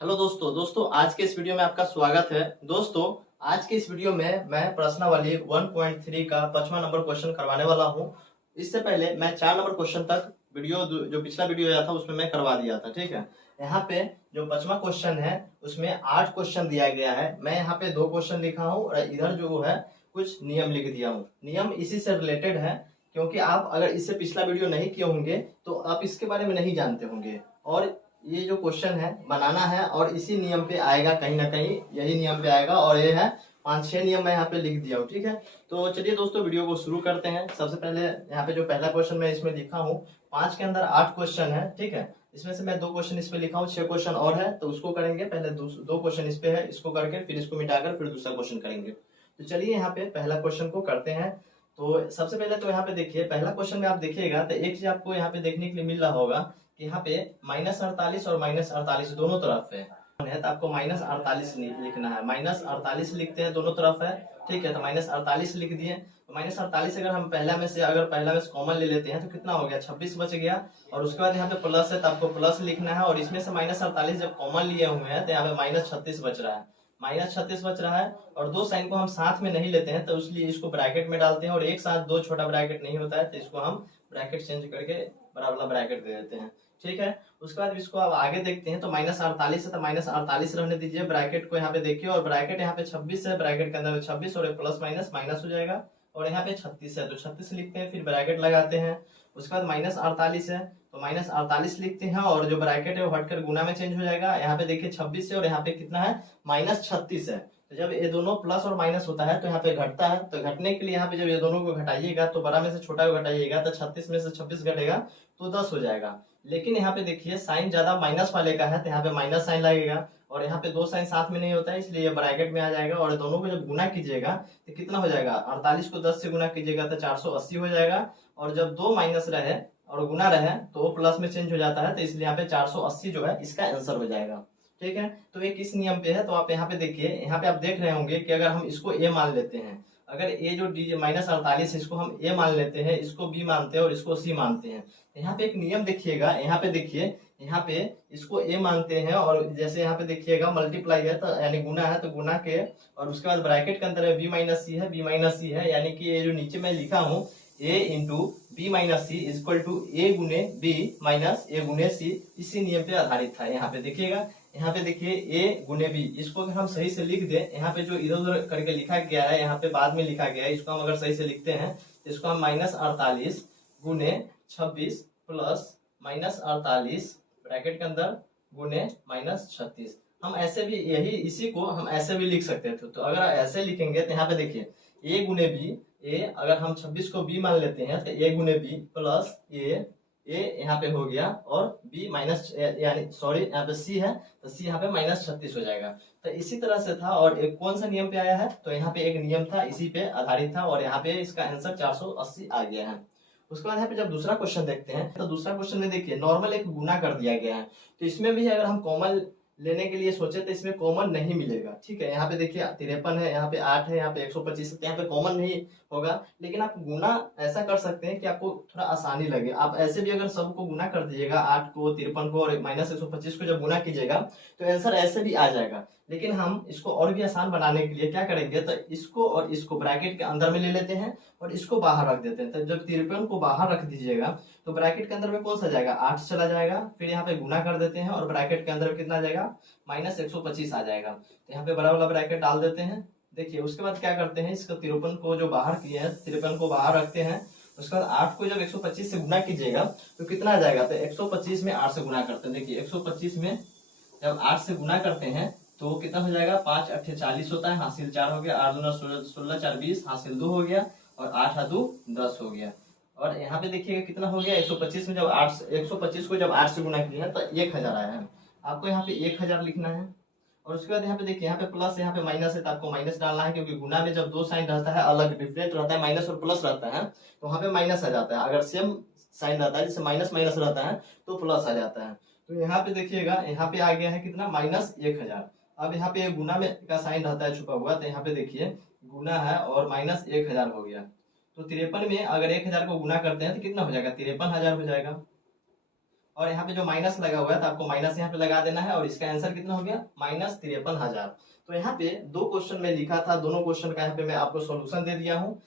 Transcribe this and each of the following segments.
Hello दोस्तों आज के इस वीडियो में आपका स्वागत है। दोस्तों आज के इस वीडियो में मैं प्रश्नावली 1.3 का 5वां नंबर क्वेश्चन करवाने वाला हूं। इससे पहले मैं 4 नंबर क्वेश्चन तक वीडियो जो पिछला वीडियो आया था उसमें मैं करवा दिया था, ठीक है। यहाँ पे जो 5वां क्वेश्चन है उसमें 8 क्वेश्चन दिया गया है। मैं यहाँ पे 2 क्वेश्चन लिखा हूँ और इधर जो है कुछ नियम लिख दिया हूँ। नियम इसी से रिलेटेड है, क्योंकि आप अगर इससे पिछला वीडियो नहीं किए होंगे तो आप इसके बारे में नहीं जानते होंगे। और ये जो क्वेश्चन है बनाना है और इसी नियम पे आएगा, कहीं ना कहीं यही नियम पे आएगा। और ये है 5-6 नियम मैं यहाँ पे लिख दिया हूँ, ठीक है। तो चलिए दोस्तों वीडियो को शुरू करते हैं। सबसे पहले यहाँ पे जो पहला क्वेश्चन मैं इसमें लिखा हूँ, 5 के अंदर 8 क्वेश्चन है, ठीक है। इसमें से मैं 2 क्वेश्चन इस पे लिखा हूँ, 6 क्वेश्चन और है तो उसको करेंगे। पहले 2 क्वेश्चन इस पे है, इसको करके फिर इसको मिटाकर फिर दूसरा क्वेश्चन करेंगे। तो चलिए यहाँ पे पहला क्वेश्चन को करते हैं। तो सबसे पहले तो यहाँ पे देखिए, पहला क्वेश्चन में आप देखिएगा तो एक चीज आपको यहाँ पे देखने के लिए मिल रहा होगा कि यहाँ पे -48 और -48 दोनों तरफ है। तो आपको -48 लिखना है। -48 लिखते हैं, दोनों तरफ है, ठीक है। तो -48 लिख दिए। तो -48 अगर हम पहला में से कॉमन ले लेते हैं तो कितना हो गया, 26 बच गया। और उसके बाद यहाँ पे प्लस है तो आपको प्लस लिखना है। और इसमें से -48 जब कॉमन लिए हुए हैं तो यहाँ पे -36 बच रहा है। -36 बच रहा है और 2 साइन को हम साथ में नहीं लेते हैं तो इसलिए इसको ब्रैकेट में डालते हैं। और एक साथ 2 छोटा ब्रैकेट नहीं होता है तो इसको हम ब्रैकेट चेंज करके बड़ा वाला ब्रैकेट दे देते हैं, ठीक है। उसके बाद इसको अब आगे देखते हैं। तो -48 है तो -48 रहने दीजिए, ब्रैकेट को यहाँ पे देखिए। और ब्रैकेट यहाँ पे 26 है, ब्रैकेट के अंदर 26 और प्लस माइनस माइनस हो जाएगा। और यहाँ पे 36 है तो 36 लिखते हैं, फिर ब्रैकेट लगाते हैं। उसके बाद -48 है तो -48 लिखते हैं और जो ब्रैकेट है वो हटकर गुना में चेंज हो जाएगा। यहाँ पे देखिए 26 है और यहाँ पे कितना है, -36 है। तो जब ये दोनों प्लस और माइनस होता है तो यहाँ पे घटता है। तो घटने के लिए यहाँ पे जब ये दोनों को घटाइएगा तो बड़ा में से छोटा को घटाइएगा तो 36 में से 26 घटेगा तो 10 हो जाएगा। लेकिन यहाँ पे देखिए साइन ज्यादा माइनस वाले का है तो यहाँ पे माइनस साइन लगेगा। और यहाँ पे 2 साइन साथ में नहीं होता है इसलिए ये ब्रैकेट में आ जाएगा। और दोनों को जब गुना कीजिएगा तो कितना हो जाएगा, 48 को 10 से गुना कीजिएगा तो 480 हो जाएगा। और जब 2 माइनस रहे और गुना रहे तो वो प्लस में चेंज हो जाता है तो इसलिए यहाँ पे 480 जो है इसका आंसर हो जाएगा, ठीक है। तो एक इस नियम पे है। तो आप यहाँ पे देखिए, यहाँ पे आप देख रहे होंगे कि अगर हम इसको ए मान लेते हैं, अगर ए जो डी -48 इसको हम ए मान लेते हैं, इसको बी मानते हैं और इसको सी मानते हैं। तो यहाँ पे एक नियम देखिएगा, यहाँ पे देखिए, यहाँ पे इसको ए मानते हैं और जैसे यहाँ पे देखिएगा मल्टीप्लाई है तो यानी गुना है तो गुना के, और उसके बाद ब्रैकेट के अंदर है बी माइनस सी है, बी माइनस सी है। यानी कि ये जो नीचे मैं लिखा हूँ A into B minus C equal to A गुने बी माइनस ए गुने सी, इसी नियम पे आधारित था। यहाँ पे देखिएगा, यहाँ पे देखिए ए गुने बी, इसको अगर हम सही से लिख दें, यहाँ पे जो इधर उधर करके लिखा गया है यहाँ पे बाद में लिखा गया है, इसको हम अगर सही से लिखते हैं तो इसको हम -48 गुने 26 प्लस -48 ब्रैकेट के अंदर गुने -36, हम ऐसे भी यही इसी को हम ऐसे भी लिख सकते थे। तो अगर ऐसे लिखेंगे तो यहाँ पे देखिए ए गुने बी, ए अगर हम 26 को बी मान लेते हैं तो ए गुने बी प्लस ए यहाँ पे हो गया और बी माइनस यानी सॉरी यहाँ पे सी है तो सी यहाँ पे -36 हो जाएगा। तो इसी तरह से था। और एक कौन सा नियम पे आया है, तो यहाँ पे एक नियम था इसी पे आधारित था और यहाँ पे इसका आंसर 480 आ गया है। उसके बाद यहाँ पे जब दूसरा क्वेश्चन देखते हैं तो दूसरा क्वेश्चन में देखिए नॉर्मल एक गुना कर दिया गया है। तो इसमें भी अगर हम कॉमन लेने के लिए सोचे तो इसमें कॉमन नहीं मिलेगा, ठीक है। यहाँ पे देखिए 53 है, यहाँ पे 8 है, यहाँ पे 125 है, तो यहाँ पे कॉमन नहीं होगा। लेकिन आप गुना ऐसा कर सकते हैं कि आपको थोड़ा आसानी लगे। आप ऐसे भी अगर सबको गुना कर दीजिएगा, 8 को 53 को और -125 को जब गुना कीजिएगा तो आंसर ऐसे भी आ जाएगा। लेकिन हम इसको और भी आसान बनाने के लिए क्या करेंगे, तो इसको और इसको ब्रैकेट के अंदर में ले लेते हैं और इसको बाहर रख देते हैं। तो जब 53 को बाहर रख दीजिएगा तो ब्रैकेट के अंदर में कौन सा जाएगा, 8 चला जाएगा। फिर यहाँ पे गुना कर देते हैं और ब्रैकेट के अंदर में कितना आ जाएगा, -125 आ जाएगा। तो यहाँ पे बड़ा वाला ब्रैकेट डाल देते हैं। देखिए उसके बाद क्या करते हैं, इसको 53 को जो बाहर किए हैं 53 को बाहर रखते हैं। उसके बाद 8 को जब 125 से गुना कीजिएगा तो कितना आ जाएगा, तो 125 में 8 से गुना करते हैं। देखिए 125 में जब 8 से गुना करते हैं तो कितना हो जाएगा, 5 8 40 होता है, हासिल 4 हो गया, 8 दूना 16 4 20, हासिल 2 हो गया और 8 2 10 हो गया। और यहाँ पे देखिएगा कितना हो गया, 125 में जब 125 को जब 8 से गुना किया है तो 1000 आया है। आपको यहाँ पे 1000 लिखना है। और उसके बाद यहाँ पे देखिए, यहाँ पे प्लस यहाँ पे माइनस है तो आपको माइनस डालना है, क्योंकि गुना में जब 2 साइन रहता है अलग डिफरेंट रहता है, माइनस और प्लस रहता है तो वहाँ पे माइनस आ जाता है। अगर सेम साइन रहता है जैसे माइनस माइनस रहता है तो प्लस आ जाता है। तो यहाँ पे देखिएगा, यहाँ पे आ गया है कितना, -1000। अब यहाँ पे गुना में का साइन रहता है छुपा हुआ, तो यहाँ पे देखिए गुना है और -1000 हो गया। तो 53 में अगर 1000 को गुना करते हैं तो कितना हो जाएगा, 53,000 हो जाएगा। और यहाँ पे जो माइनस लगा हुआ है तो आपको माइनस यहाँ पे लगा देना है, और इसका आंसर कितना हो गया -53,000। तो यहाँ पे 2 क्वेश्चन में लिखा था, दोनों क्वेश्चन का यहाँ पे मैं आपको सोल्यूशन दे दिया हूँ।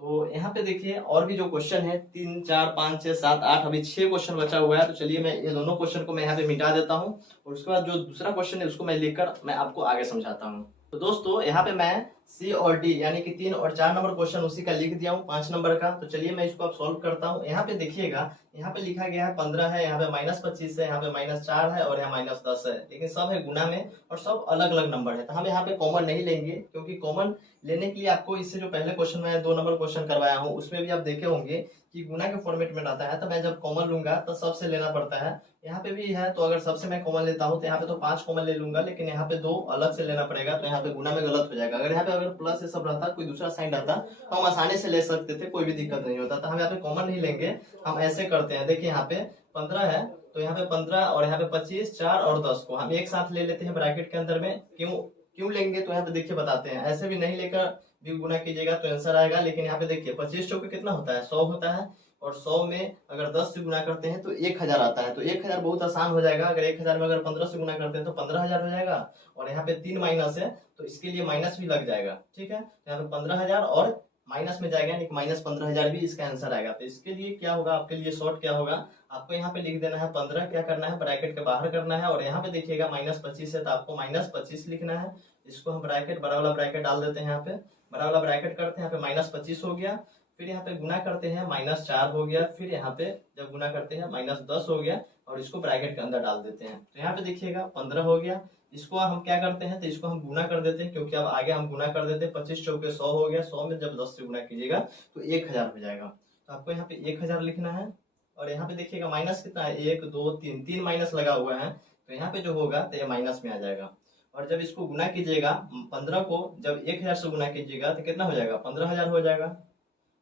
तो यहाँ पे देखिए और भी जो क्वेश्चन है 3, 4, 5, 6, 7, 8, अभी 6 क्वेश्चन बचा हुआ है। तो चलिए मैं ये दोनों क्वेश्चन को मैं यहाँ पे मिटा देता हूँ, और उसके बाद जो दूसरा क्वेश्चन है उसको मैं लिखकर मैं आपको आगे समझाता हूँ। तो दोस्तों यहाँ पे मैं सी और डी यानी कि 3 और 4 नंबर क्वेश्चन उसी का लिख दिया हूँ 5 नंबर का। तो चलिए मैं इसको अब सॉल्व करता हूँ। यहाँ पे देखिएगा, यहाँ पे लिखा गया है 15 है, यहाँ पे -25 है, यहाँ पे -4 है और यहाँ -10 है, लेकिन सब है गुना में और सब अलग अलग नंबर है। तो हम यहाँ पे कॉमन नहीं लेंगे, क्योंकि कॉमन लेने के लिए आपको इससे जो पहले क्वेश्चन में 2 नंबर क्वेश्चन करवाया हूँ उसमें भी आप देखे होंगे कि गुना के फॉर्मेट में रहता है। तो मैं जब कॉमन लूंगा तो सबसे लेना पड़ता है, यहाँ पे भी है। तो अगर सबसे मैं कॉमन लेता हूँ तो यहाँ पे तो 5 कॉमन ले लूंगा, लेकिन यहाँ पे 2 अलग से लेना पड़ेगा। तो यहाँ पे गुना में गलत हो जाएगा। अगर यहाँ पे अगर प्लस ये सब रहता, कोई दूसरा साइन रहता तो हम आसानी से ले सकते थे, कोई भी दिक्कत नहीं होता। तो हम यहाँ पे कॉमन नहीं लेंगे, हम ऐसे करते हैं। देखिए यहाँ पे 15 है, तो यहाँ पे 15 और यहाँ पे 25, 4 और 10 को हम एक साथ ले लेते हैं ब्रैकेट के अंदर में। क्यों लेंगे तो यहाँ पे देखिए बताते हैं। ऐसे भी नहीं लेकर भी गुना कीजिएगा तो आंसर आएगा, लेकिन यहाँ पे देखिए 25 चौके कितना होता है 100 होता है, और 100 में अगर 10 से गुना करते हैं तो 1000 आता है। तो 1000 बहुत आसान हो जाएगा। अगर 1000 में अगर 15 से गुना करते हैं तो 15000 हो जाएगा, और यहाँ पे 3 माइनस है तो इसके लिए माइनस भी लग जाएगा। ठीक है, तो यहाँ पे 15000 और माइनस में जाएगा, यानी -15,000 भी इसका आंसर आएगा। तो इसके लिए क्या होगा, आपके लिए शॉर्ट क्या होगा, आपको यहाँ पे लिख देना है 15, क्या करना है ब्रैकेट के बाहर करना है, और यहाँ पे देखिएगा -25 है तो आपको -25 लिखना है। इसको हम ब्रैकेट बड़ा वाला ब्रैकेट डाल देते हैं, यहाँ पे बड़ा वाला ब्रैकेट करते हैं, यहाँ पे -25 हो गया। फिर यहाँ पे गुना करते हैं -4 हो गया, फिर यहाँ पे जब गुना करते हैं -10 हो गया, और इसको ब्रैकेट के अंदर डाल देते हैं। तो यहाँ पे देखिएगा 15 हो गया। इसको हम क्या करते हैं, तो इसको हम गुना कर देते हैं, क्योंकि अब आगे हम गुना कर देते हैं। 25 चौके 100 हो गया, 100 में जब 10 से गुना कीजिएगा तो 1000 हो जाएगा। तो आपको यहाँ पे 1000 लिखना है, और यहाँ पे देखिएगा माइनस कितना है 1, 2, 3, 3 माइनस लगा हुआ है। तो यहाँ पे जो होगा तो ये माइनस में आ जाएगा। और जब इसको गुना कीजिएगा 15 को जब 1000 से गुना कीजिएगा तो कितना हो जाएगा 15000 हो जाएगा।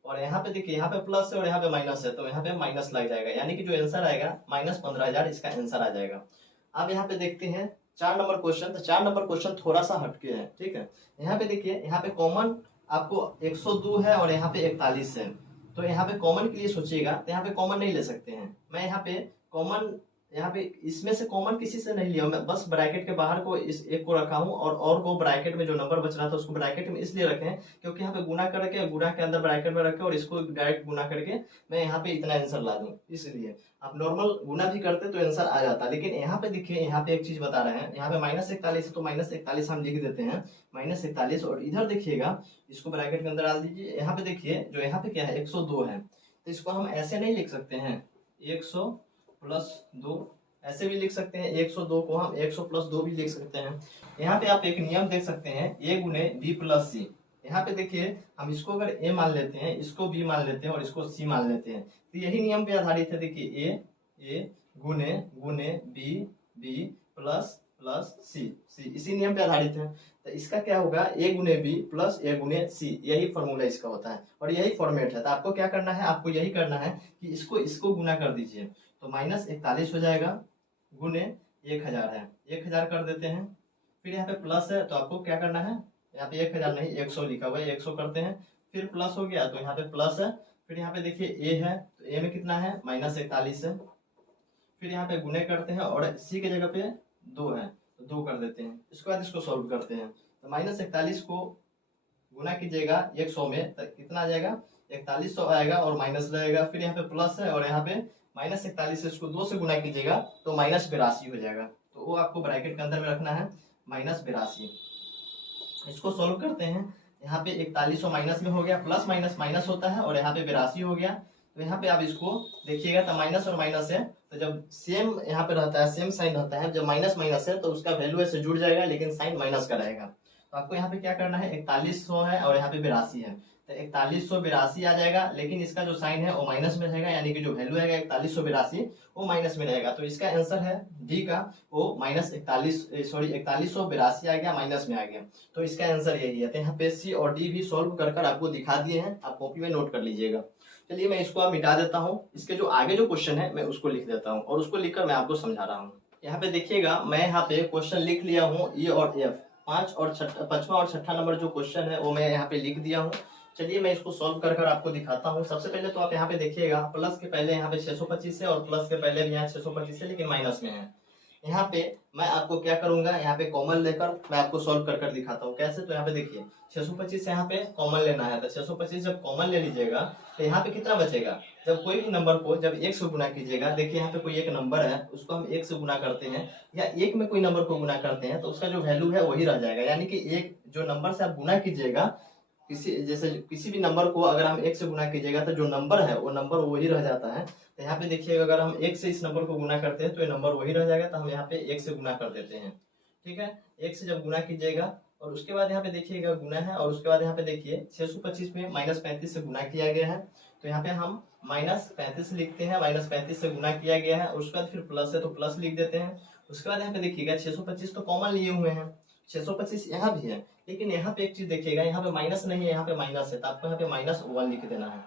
और यहाँ पे देखिए यहाँ पे प्लस है और यहाँ पे माइनस है, तो यहाँ पे माइनस लग जाएगा, यानी कि जो आंसर आएगा -15,000 इसका आंसर आ जाएगा। अब यहाँ पे देखते हैं 4 नंबर क्वेश्चन। तो 4 नंबर क्वेश्चन थोड़ा सा हटके है। ठीक है, यहाँ पे देखिए यहाँ पे कॉमन आपको 102 है और यहाँ पे 41 है। तो यहाँ पे कॉमन के लिए सोचिएगा तो यहाँ पे कॉमन नहीं ले सकते हैं। मैं यहाँ पे कॉमन यहाँ पे इसमें से कॉमन किसी से नहीं लिया, मैं बस ब्रैकेट के बाहर को इस एक को रखा हूँ, और को ब्रैकेट में जो नंबर बच रहा था उसको ब्रैकेट में इसलिए रखे हैं क्योंकि यहाँ पे गुना करके गुना के अंदर ब्रैकेट में रखे और इसको डायरेक्ट गुना करके मैं यहाँ पे इतना आंसर ला दूं। इसलिए आप नॉर्मल गुना भी करते तो आंसर आ जाता, लेकिन यहाँ पे देखिए यहाँ पे एक चीज बता रहे हैं, यहाँ पे -41 है तो -41 हम लिख देते हैं -41। और इधर देखिएगा इसको ब्रैकेट के अंदर डाल दीजिए। यहाँ पे देखिए जो यहाँ पे क्या है 102 है, तो इसको हम ऐसे नहीं लिख सकते हैं 100 + 2, ऐसे भी लिख सकते हैं। 102 को हम 100 + 2 भी लिख सकते हैं। यहाँ पे आप एक नियम देख सकते हैं A × B + C। यहाँ पे देखिए हम इसको अगर A मान लेते हैं, इसको B मान लेते हैं और इसको C मान लेते हैं, तो यही नियम पे आधारित है। देखिए A × B + C इसी नियम पे आधारित है। तो इसका क्या होगा A × B + A × C, यही फॉर्मूला इसका होता है और यही फॉर्मेट है। तो आपको क्या करना है, आपको यही करना है कि इसको गुना कर दीजिए, तो -41 हो जाएगा गुने 1000 है, 1000 कर देते हैं। फिर यहाँ पे प्लस है तो आपको क्या करना है, यहाँ पे 1000 नहीं 100 लिखा हुआ है, 100 करते हैं। फिर प्लस हो गया तो यहाँ पे प्लस है। फिर यहाँ पे देखिए A है तो A में कितना है -41 है। फिर यहाँ पे गुने करते हैं और C की जगह पे 2 है तो 2 कर देते हैं। इसके बाद इसको सॉल्व करते हैं, तो -41 को गुना कीजिएगा 100 में तो कितना आ जाएगा 4100 आएगा और माइनस रहेगा। फिर यहाँ पे प्लस है और यहाँ पे -41 से इसको 2 से गुना कीजिएगा तो -82 हो जाएगा। तो वो आपको ब्रैकेट के अंदर में रखना है -82। इसको सॉल्व करते हैं, यहाँ पे 4100 माइनस में हो गया, प्लस माइनस होता है और यहाँ पे 82 हो गया। तो यहाँ पे आप इसको देखिएगा तो माइनस और माइनस है, तो जब सेम यहाँ पे रहता है सेम साइन रहता है, जब माइनस है तो उसका वैल्यू ऐसे जुड़ जाएगा लेकिन साइन माइनस का रहेगा। तो आपको यहाँ पे क्या करना है 4100 है और यहाँ पे 82 है, तो 4182 आ जाएगा, लेकिन इसका जो साइन है वो माइनस में रहेगा, यानी कि जो वैल्यू है 4182 वो माइनस में रहेगा। तो इसका आंसर है डी का वो -4182 आ गया, माइनस में आ गया। तो इसका आंसर यही है। तो यहाँ पे सी और डी भी सॉल्व कर आपको दिखा दिए हैं, आप कॉपी में नोट कर लीजिएगा। चलिए मैं इसको अब मिटा देता हूँ, इसके जो आगे जो क्वेश्चन है मैं उसको लिख देता हूँ और उसको लिखकर मैं आपको समझा रहा हूँ। यहाँ पे देखिएगा मैं यहाँ पे क्वेश्चन लिख लिया हूँ E और F, 5 और 5वां और 6ठा नंबर जो क्वेश्चन है वो मैं यहाँ पे लिख दिया हूँ। चलिए मैं इसको सॉल्व कर आपको दिखाता हूँ। सबसे पहले तो आप यहाँ पे देखिएगा, प्लस के पहले यहाँ पे 625 है और प्लस के पहले भी यहाँ 625 है, लेकिन माइनस में है। यहाँ पे मैं आपको क्या करूंगा, यहाँ पे कॉमन लेकर मैं आपको सॉल्व कर दिखाता हूँ कैसे। तो यहाँ पे देखिए 625 से यहाँ पे कॉमन लेना है, तो 625 जब कॉमन ले लीजिएगा तो यहाँ पे कितना बचेगा। जब कोई भी नंबर को जब 1 से गुना कीजिएगा, देखिए यहाँ पे कोई एक नंबर है, उसको हम 1 से गुना करते हैं या 1 में कोई नंबर को गुना करते हैं, तो उसका जो वैल्यू है वही रह जाएगा। यानी कि एक जो नंबर से आप गुना कीजिएगा, किसी भी नंबर को अगर हम 1 से गुना कीजिएगा तो जो नंबर है वो नंबर वही रह जाता है। तो यहाँ पे देखिएगा, अगर हम 1 से इस नंबर को गुना करते हैं तो ये नंबर वही रह जाएगा, तो हम यहाँ पे 1 से गुना कर देते हैं। ठीक है, 1 से जब गुना कीजिएगा और उसके बाद यहाँ पे देखिएगा गुना है, और उसके बाद यहाँ पे देखिए 625 में -35 से गुना किया गया है, तो यहाँ पे हम -35 लिखते हैं, -35 से गुना किया गया है, और उसके बाद फिर प्लस है तो प्लस लिख देते हैं। उसके बाद यहाँ पे देखिएगा 625 तो कॉमन लिए हुए हैं, 625 यहाँ भी है, लेकिन यहाँ पे एक चीज देखिएगा, यहाँ पे माइनस नहीं है, यहाँ पे माइनस है, तो आपको यहाँ पे -1 लिख देना है।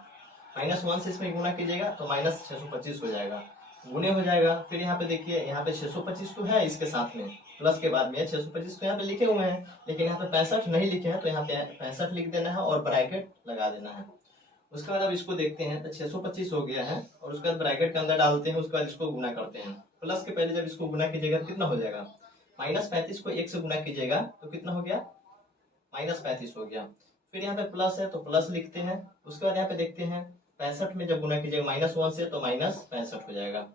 -1 से इसमें गुना कीजिएगा तो -625 हो जाएगा, गुने हो जाएगा। फिर यहाँ पे देखिए, यहाँ पे 625 तो है इसके साथ में, प्लस के बाद में 625 तो यहाँ पे लिखे हुए हैं, लेकिन यहाँ पे 65 नहीं लिखे हैं, तो यहाँ पे 65 लिख देना है और ब्रैकेट लगा देना है। उसके बाद अब इसको देखते हैं, तो 625 हो गया है, और उसके बाद ब्रैकेट के अंदर डालते हैं, उसके बाद इसको गुना करते हैं। प्लस के पहले जब इसको गुना कीजिएगा तो कितना हो जाएगा, -35 को 1 से गुना कीजिएगा तो कितना हो गया, -35 हो गया। फिर यहाँ पे प्लस है तो प्लस लिखते हैं। उसके बाद यहाँ पे देखते हैं 65 में जब गुना कीजिएगा -1 से तो -65 हो जाएगा।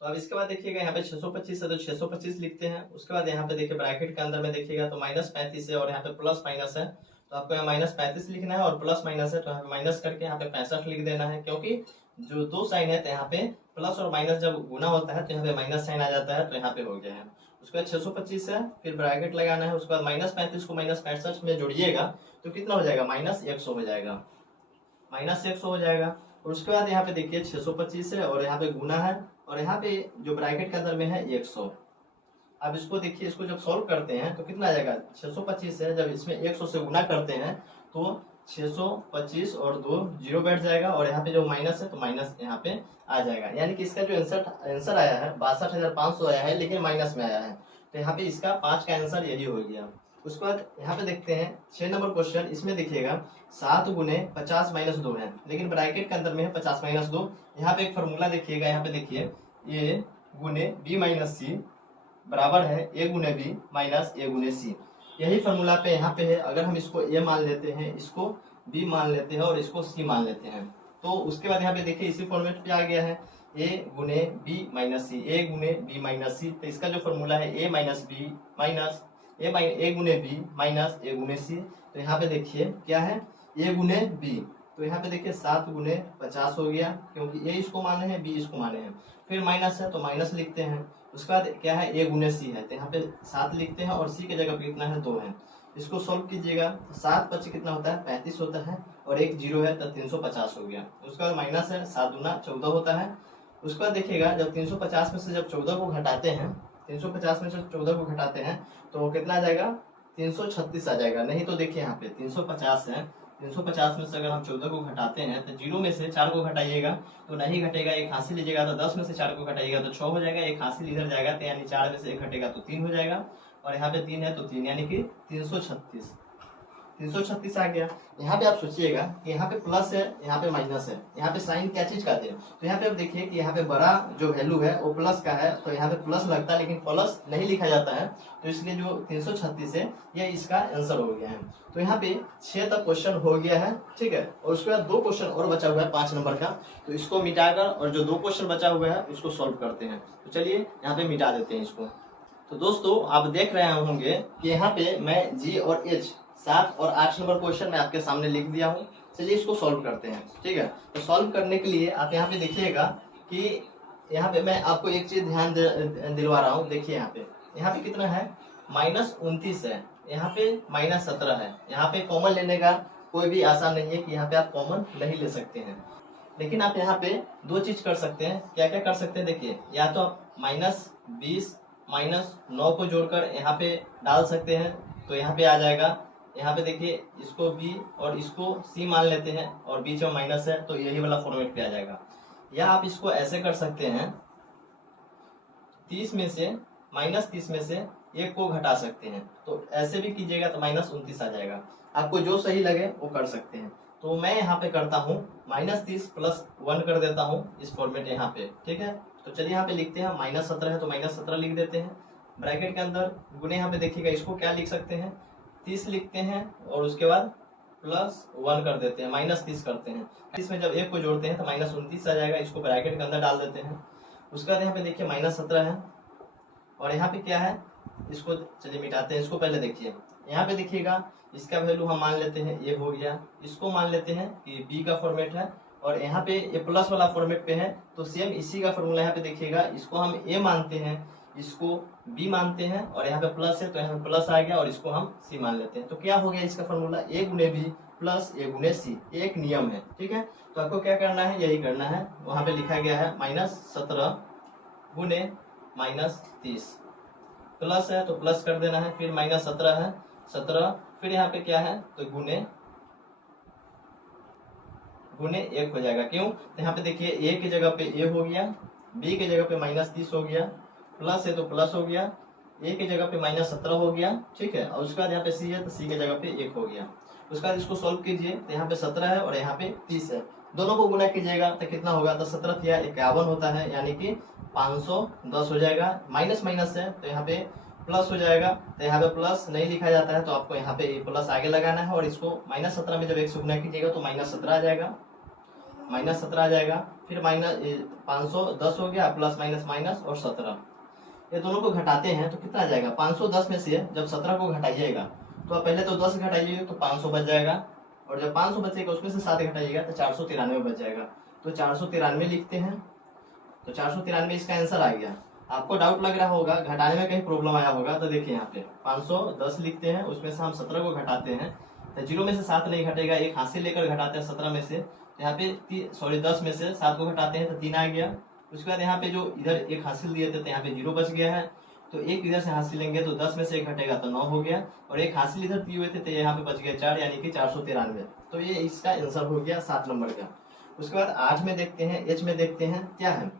तो अब इसके बाद देखिएगा, यहाँ पे 625 है तो 625 लिखते हैं। उसके बाद यहाँ पे देखिए ब्रैकेट के अंदर में देखिएगा तो -35 है और यहाँ पे प्लस माइनस है, तो आपको यहाँ -35 लिखना है, और प्लस माइनस है तो यहाँ पे माइनस करके यहाँ पे 65 लिख देना है, क्योंकि जो दो साइन है तो यहाँ पे प्लस और माइनस जब गुना होता है तो यहाँ पे माइनस साइन आ जाता है, तो यहाँ पे हो गया है। उसके बाद 625 है, फिर ब्रैकेट लगाना है, उसके बाद -35 को -65 में जोड़िएगा तो कितना हो जाएगा, -100 हो जाएगा, -100 हो जाएगा। और उसके बाद यहाँ पे देखिए 625 है और यहाँ पे गुना है, और यहाँ पे जो ब्रैकेट के अंदर में है 100। अब इसको देखिए, इसको जब सॉल्व करते हैं तो कितना आ जाएगा, 625 है, जब इसमें 100 से गुना करते हैं तो 625 और 2 जीरो बैठ जाएगा, और यहाँ पे जो माइनस है तो माइनस यहाँ पे आ जाएगा। यानी कि इसका जो आंसर आया है 62,500 आया है, लेकिन माइनस में आया है, तो यहाँ पे इसका 5 का आंसर यही हो गया। उसके बाद यहाँ पे देखते हैं 6 नंबर क्वेश्चन। इसमें देखिएगा 7 गुने 50 - 2 है, लेकिन ब्रैकेट के अंदर में है 50 - 2। यहाँ पे एक फॉर्मूला देखिएगा, यहाँ पे देखिए a गुने b - c बराबर है a गुने b माइनस a गुने c। यही फॉर्मूला पे यहाँ पे है। अगर हम इसको a मान लेते हैं, इसको b मान लेते हैं और इसको c मान लेते हैं, तो उसके बाद यहाँ पे देखिए इसी फॉर्मेट पे आ गया है a गुने b - c, a गुने b - c। तो इसका जो फॉर्मूला है a - b माइनस a गुने b माइनस a गुने c। तो यहाँ पे देखिए क्या है, a गुने b, तो यहाँ पे देखिए 7 गुने 50 हो गया, क्योंकि a इसको माने हैं, b इसको माने हैं। फिर माइनस है तो माइनस लिखते हैं। उसके बाद क्या है, a गुने c है, तो यहाँ पे 7 लिखते हैं, और c की जगह पे कितना है, 2 है। इसको सोल्व कीजिएगा, 7 25 कितना होता है, 35 होता है, और एक जीरो है तो 350 हो गया। उसके बाद माइनस है, 7 दूना 14 होता है। उसके बाद देखिएगा, जब 350 में से जब 14 को घटाते हैं, 350 में से 14 को घटाते हैं तो कितना आ जाएगा, 336 आ जाएगा। नहीं तो देखिए यहाँ पे 350 है, 350 में से अगर हम 14 को घटाते हैं तो जीरो में से 4 को घटाइएगा तो नहीं घटेगा, एक हासिल लीजिएगा तो 10 में से 4 को घटाइएगा तो 6 हो जाएगा, एक हासिल इधर जाएगा तो यानी 4 में से 1 घटेगा तो 3 हो जाएगा, और यहाँ पे 3 है तो 3, यानी कि 336 आ गया। यहाँ पे आप सोचिएगा कि यहाँ पे प्लस है, यहाँ पे माइनस है, यहाँ पे साइन क्या चीज का दे, तो यहाँ पे आप देखिए कि यहाँ पे बड़ा जो वैल्यू है वो प्लस का है, तो यहाँ पे प्लस लगता है, लेकिन प्लस नहीं लिखा जाता है, तो इसलिए जो 336 है ये इसका आंसर हो गया है। तो यहाँ पे 6 तक क्वेश्चन हो गया है, ठीक है। और उसके बाद 2 क्वेश्चन और बचा हुआ है 5 नंबर का, तो इसको मिटाकर और जो 2 क्वेश्चन बचा हुआ है उसको सॉल्व करते हैं। तो चलिए यहाँ पे मिटा देते हैं इसको। तो दोस्तों आप देख रहे होंगे कि यहाँ पे मैं जी और एच 7 और 8 नंबर क्वेश्चन मैं आपके सामने लिख दिया हूँ। चलिए इसको सॉल्व करते हैं, ठीक है। तो सॉल्व करने के लिए आप यहाँ पे देखिएगा कि यहाँ पे मैं आपको एक चीज ध्यान दिलवा रहा हूँ। देखिए यहाँ पे कितना है, -29 है, यहाँ पे -17 है। यहाँ पे कॉमन लेने का कोई भी आसान नहीं है कि यहाँ पे आप कॉमन नहीं ले सकते हैं, लेकिन आप यहाँ पे 2 चीज कर सकते हैं। क्या क्या कर सकते हैं, देखिए, या तो आप -20 -9 को जोड़कर यहाँ पे डाल सकते हैं, तो यहाँ पे आ जाएगा। यहाँ पे देखिए इसको b और इसको c मान लेते हैं और बीच में माइनस है, तो यही वाला फॉर्मेट पे आ जाएगा। या आप इसको ऐसे कर सकते हैं, 30 में से -30 में से 1 को घटा सकते हैं, तो ऐसे भी कीजिएगा तो -29 आ जाएगा। आपको जो सही लगे वो कर सकते हैं। तो मैं यहाँ पे करता हूँ -30 + 1 कर देता हूँ इस फॉर्मेट यहाँ पे, ठीक है। तो चलिए यहाँ पे लिखते हैं, -17 है तो -17 लिख देते हैं, ब्रैकेट के अंदर गुने। यहाँ पे देखिएगा इसको क्या लिख सकते हैं, 30 लिखते हैं और उसके बाद +1 कर देते हैं, -30 करते हैं। इसमें जब 1 को जोड़ते हैं तो -29 आ जाएगा, इसको ब्रैकेट के अंदर डाल देते हैं। उसके बाद यहाँ पे देखिए -17 है और यहाँ पे क्या है, इसको चलिए मिटाते हैं। इसको पहले देखिए, यहाँ पे देखिएगा इसका वैल्यू हम मान लेते हैं a हो गया, इसको मान लेते हैं कि b का फॉर्मेट है और यहाँ पे ये प्लस वाला फॉर्मेट पे है, तो सेम इसी का फॉर्मूला यहाँ पे देखिएगा, इसको हम a मानते हैं, इसको b मानते हैं और यहाँ पे प्लस है तो यहाँ पे प्लस आ गया और इसको हम c मान लेते हैं। तो क्या हो गया इसका formula, a × b + a × c, एक नियम है, ठीक है। तो आपको क्या करना है, यही करना है। वहां पे लिखा गया है -17 × -30, प्लस है तो प्लस कर देना है, फिर -17 है 17, फिर यहाँ पे क्या है तो गुने 1 हो जाएगा। क्यों, तो यहाँ पे देखिए a की जगह पे a हो गया, b की जगह पे -30 हो गया, प्लस है तो प्लस हो गया, a की जगह पे -17 हो गया, ठीक है। और उसके बाद यहाँ पे c है तो c की जगह पे 1 हो गया। उसके बाद इसको सॉल्व कीजिए तो यहाँ पे 17 है और यहाँ पे 30 है, दोनों को गुना कीजिएगा तो कितना होगा, तो 17 या 51 होता है, यानी कि 510 हो जाएगा। माइनस माइनस है तो यहाँ पे प्लस हो जाएगा, तो यहाँ पे प्लस नहीं लिखा जाता है तो आपको यहाँ पे प्लस आगे लगाना है और इसको -17 में जब 1 से गुना कीजिएगा तो -17 आ जाएगा, -17 आ जाएगा। फिर -510 हो गया, प्लस माइनस माइनस और 17, ये दोनों को घटाते हैं तो कितना आ जाएगा, 510 में से जब 17 को घटाइएगा तो आप पहले तो 10 घटाइएगा तो 500 बच जाएगा, और जब 500 बचेगा उसमें से 7 घटाइएगा तो 493 बच जाएगा। तो 493 लिखते हैं, तो 493 इसका आंसर आ गया। आपको डाउट लग रहा होगा, घटाने में कहीं प्रॉब्लम आया होगा, तो देखिए यहाँ पे 510 लिखते हैं, उसमें से हम 17 को घटाते हैं तो 0 में से 7 नहीं घटेगा, एक हाथ से लेकर घटाते हैं 17 में से, यहाँ पे 10 में से 7 को घटाते हैं तो 3 आ गया। उसके बाद यहाँ पे जो इधर एक हासिल दिए थे तो यहाँ पे 0 बच गया है, तो एक इधर से हासिल लेंगे तो 10 में से 1 घटेगा तो 9 हो गया, और एक हासिल इधर दिए हुए थे तो यहाँ पे बच गया 4, यानी कि 493। तो ये इसका आंसर हो गया 7 नंबर का। उसके बाद 8 में देखते हैं, एच में देखते हैं क्या है,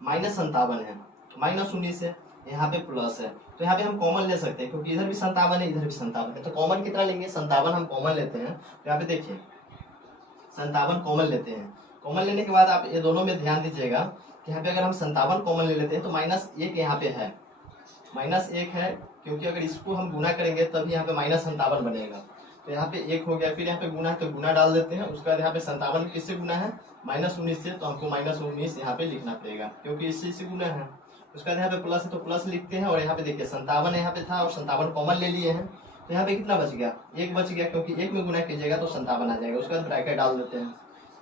-57 है, -19 है, यहाँ पे प्लस है, तो यहाँ पे हम कॉमन ले सकते हैं क्योंकि इधर भी 57 है इधर भी 57 है, तो कॉमन कितना लेंगे, 57 हम कॉमन लेते हैं। तो यहाँ पे देखिए 57 कॉमन लेते हैं। कॉमन लेने के बाद आप ये दोनों में ध्यान दीजिएगा कि यहाँ पे अगर हम 57 कॉमन ले लेते हैं तो -1 यहाँ पे है, -1 है, क्योंकि अगर इसको हम गुना करेंगे तभी यहाँ पे -57 बनेगा। तो यहाँ पे 1 हो गया, फिर यहाँ पे गुना है तो गुना डाल देते हैं। उसके बाद यहाँ पे 57 किससे गुना है, -19 से, तो हमको -19 यहाँ पे लिखना पड़ेगा क्योंकि इसी से गुना है। उसके बाद यहाँ पे प्लस है तो प्लस लिखते हैं, और यहाँ पे देखिए 57 यहाँ पे था और 57 कॉमन ले लिए हैं, तो यहाँ पे कितना बच गया, 1 बच गया, क्योंकि 1 में गुना कीजिएगा तो 57 आ जाएगा। उसके बाद ब्रैकेट डाल देते हैं,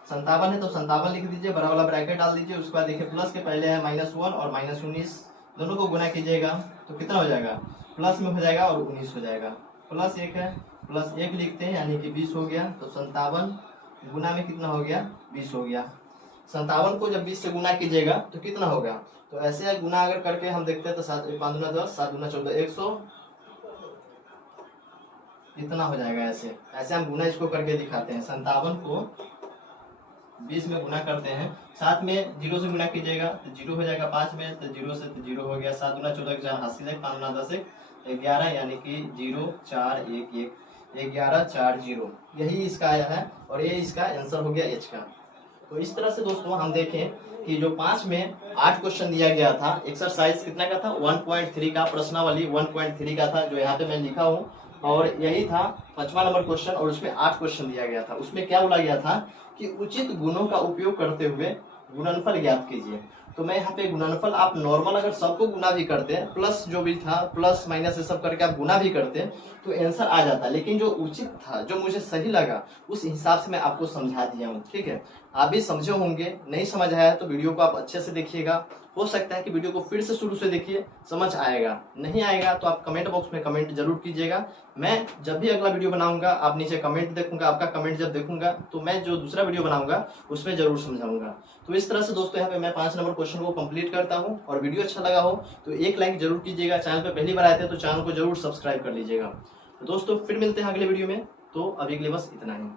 57 है तो 57 लिख दीजिए, बड़ा वाला ब्रैकेट डाल दीजिए। उसके बाद देखिए प्लस के पहले है -1 और -19, दोनों को गुना कीजिएगा तो कितना हो जाएगा, प्लस में हो जाएगा और 19 हो जाएगा। +1 है, +1 लिखते हैं यानी कि 20 हो गया, तो 57 गुना में कितना हो गया, 20 हो गया। 57 को जब 20 से गुना कीजिएगा तो कितना होगा, तो ऐसे गुना अगर करके हम देखते हैं तो 7 5 दूना 10, 7 दूना 14, 100 इतना हो जाएगा। ऐसे ऐसे हम गुना इसको करके दिखाते हैं। 57 को 20 में गुना करते हैं, 7 में 0 से गुना कीजिएगा तो 0 हो जाएगा, 5 में तो 0 से तो 0 हो गया, 7 दूना 14 4 हासिल है, 5 दूना 10 11, यानी कि 0 4 1 1 11 4 0, यही इसका आया है और ये इसका आंसर हो गया एच का। तो इस तरह से दोस्तों हम देखें कि जो 5 में 8 क्वेश्चन दिया गया था, एक्सरसाइज कितना का था, 1.3 का, प्रश्नावली 1.3 का था, जो यहाँ पे मैं लिखा हूँ, और यही था 5वां नंबर क्वेश्चन, और उसमें 8 क्वेश्चन दिया गया था। उसमें क्या बोला गया था कि उचित गुणों का उपयोग करते हुए गुणनफल ज्ञात कीजिए। तो मैं यहाँ पे गुणनफल, आप नॉर्मल अगर सबको गुना भी करते हैं, प्लस जो भी था प्लस माइनस ये सब करके आप गुना भी करते हैं तो आंसर आ जाता, लेकिन जो उचित था, जो मुझे सही लगा, उस हिसाब से मैं आपको समझा दिया हूँ, ठीक है। आप भी समझे होंगे, नहीं समझ आया तो वीडियो को आप अच्छे से देखिएगा, हो सकता है कि वीडियो को फिर से शुरू से देखिए, समझ आएगा, नहीं आएगा तो आप कमेंट बॉक्स में कमेंट जरूर कीजिएगा, मैं जब भी अगला वीडियो बनाऊंगा आप नीचे कमेंट देखूंगा, आपका कमेंट जब देखूंगा तो मैं जो दूसरा वीडियो बनाऊंगा उसमें जरूर समझाऊंगा। तो इस तरह से दोस्तों यहाँ पे मैं 5 नंबर क्वेश्चन को कंप्लीट करता हूँ। और वीडियो अच्छा लगा हो तो एक लाइक जरूर कीजिएगा। चैनल पे पहली बार आए थे तो चैनल को जरूर सब्सक्राइब कर लीजिएगा। तो दोस्तों फिर मिलते हैं अगले वीडियो में, तो अभी के लिए बस इतना ही।